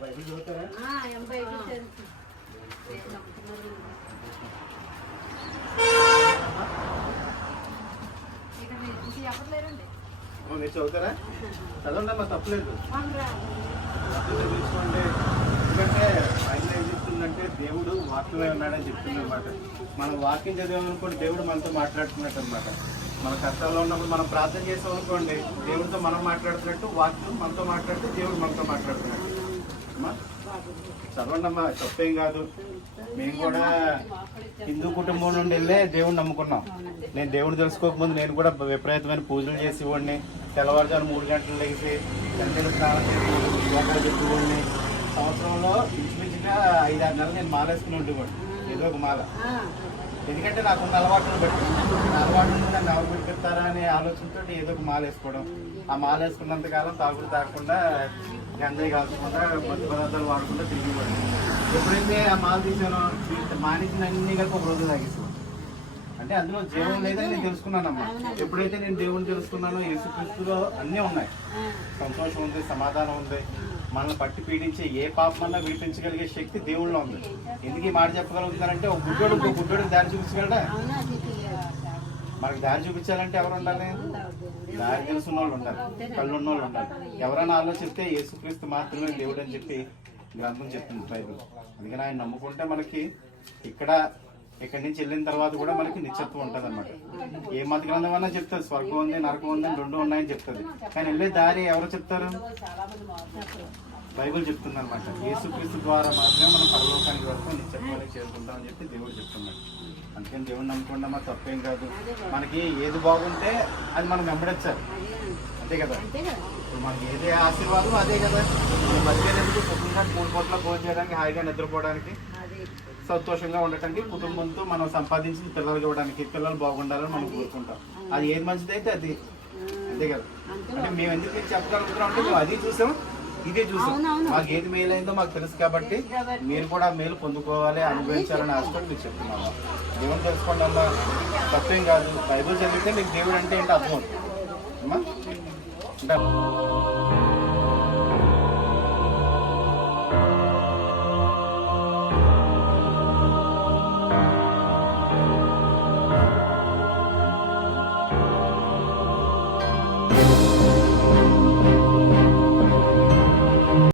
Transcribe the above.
Bible చదువుతారా? మీరు చదువుతారా? చదవండి అమ్మా, తప్పలేదు. తీసుకోండి. ఎందుకంటే ఆయన ఏం చెప్తుందంటే దేవుడు వాక్యమే ఉన్నాడని చెప్తుంది అనమాట. మనం వాక్యం చదివామనుకోండి, దేవుడు మనతో మాట్లాడుతున్నట్టు అనమాట. మన కష్టాల్లో ఉన్నప్పుడు మనం ప్రార్థన చేసామనుకోండి, దేవుడితో మనం మాట్లాడుతున్నట్టు, వాక్యం మనతో మాట్లాడుతూ దేవుడు మనతో మాట్లాడుతున్నట్టు. అమ్మా చదవండి అమ్మా, తప్పేం కాదు. మేము కూడా హిందూ కుటుంబం నుండి వెళ్ళే దేవుడిని నమ్ముకున్నాం. నేను దేవుడు తెలుసుకోకముందు నేను కూడా విపరీతమైన పూజలు చేసేవాడిని. తెల్లవారుజాము 3 గంటలు లేచి గంటలు స్నానం చేసి యోగా చెప్పేవాడిని. సంవత్సరంలో ఇంచుమించుగా 5-6 నెలలు నేను మాలేసుకుని ఉండేవాడు, ఏదో ఒక మాల. ఎందుకంటే నాకున్న అలవాటును బట్టి, అలవాటు నుండి నన్ను ఎవరు పెడతారా అనే ఆలోచనతో ఏదో ఒక మాల వేసుకోవడం. ఆ మాల వేసుకున్నంతకాలం తాగుడు తాగకుండా, గంజాయి కాల్చకుండా, మత్తు పదార్థాలు వాడకుండా తిరిగిపోయాడు. ఎప్పుడైతే ఆ మాల తీసానో మానేసిన అన్ని కలిపి ఒక రోజు తాగేసాను. అంటే అందులో జీవం లేదని నేను తెలుసుకున్నానమ్మా. ఎప్పుడైతే నేను దేవుని తెలుసుకున్నానో, యేసుక్రీస్తులో అన్నీ ఉన్నాయి. సంతోషం ఉంది, సమాధానం ఉంది. మనల్ని పట్టి పీడించే ఏ పాపమన్నా విడిపించగలిగే శక్తి దేవుళ్ళలో ఉంది. ఎందుకు ఈ మాట చెప్పగలుగుతారంటే, ఒక గుడ్డోడు ఇంకో గుడ్డోడికి దారి చూపించగలడా? మనకు దారి చూపించాలంటే ఎవరు ఉండాలి? దారి తెలుసున్న వాళ్ళు ఉండాలి, కళ్ళు ఉన్న వాళ్ళు ఉండాలి. ఎవరైనా ఆలోచిస్తే యేసుక్రీస్తు మాత్రమే దేవుడు అని చెప్పి గ్రంథం చెప్తుంది బైబిల్. అందుకని ఆయన నమ్ముకుంటే మనకి ఇక్కడి నుంచి వెళ్ళిన తర్వాత కూడా మనకి నిత్యత్వం ఉంటుంది అనమాట. ఏ మత గ్రంథం అన్నా చెప్తుంది, స్వర్గం ఉంది, నరకం ఉంది అని 2 ఉన్నాయని చెప్తుంది. కానీ వెళ్ళే దారి ఎవరు చెప్తారు? బైబిల్ చెప్తుంది అనమాట. యేసుక్రీస్తు ద్వారా మాత్రమే మనం పరలోకానికి వెళ్తాం, నిత్యత్వానికి చేరుకుంటాం అని చెప్పి దేవుడు చెప్తున్నాడు. అందుకని దేవుడిని నమ్ముకుంటే మా తప్పేం కాదు. మనకి ఏది బాగుంటే అది మనం వెంబడించాలి, అంతే కదా. ఇప్పుడు మనకి ఏదే ఆశీర్వాదం అదే కదా. బతికేందుకు శుభ్రంగా 3 పూట్ల భోజనం చేయడానికి, హాయిగా నిద్రపోవడానికి, సంతోషంగా ఉండటానికి, కుటుంబంతో మనం సంపాదించిన పిల్లలు చూడడానికి, పిల్లలు బాగుండాలని మనం కోరుకుంటాం. అది ఏది మంచిదైతే అది, అంతే కదా. అంటే మేము ఎందుకు చెప్పగలుగుతున్నాం అంటే, మేము అది చూసాం, ఇదే చూసాం. మాకు ఏది మేలైందో మాకు తెలుసు కాబట్టి మీరు కూడా మేలు పొందుకోవాలి, అనుభవించాలని ఆశపడి మీకు చెప్తున్నాము. దేవుని తెలుసుకోండి అమ్మా, తప్పేం కాదు. బైబిల్ చదివితే మీకు దేవుడు అంటే ఏంటో అర్థం అవుతుంది అమ్మా.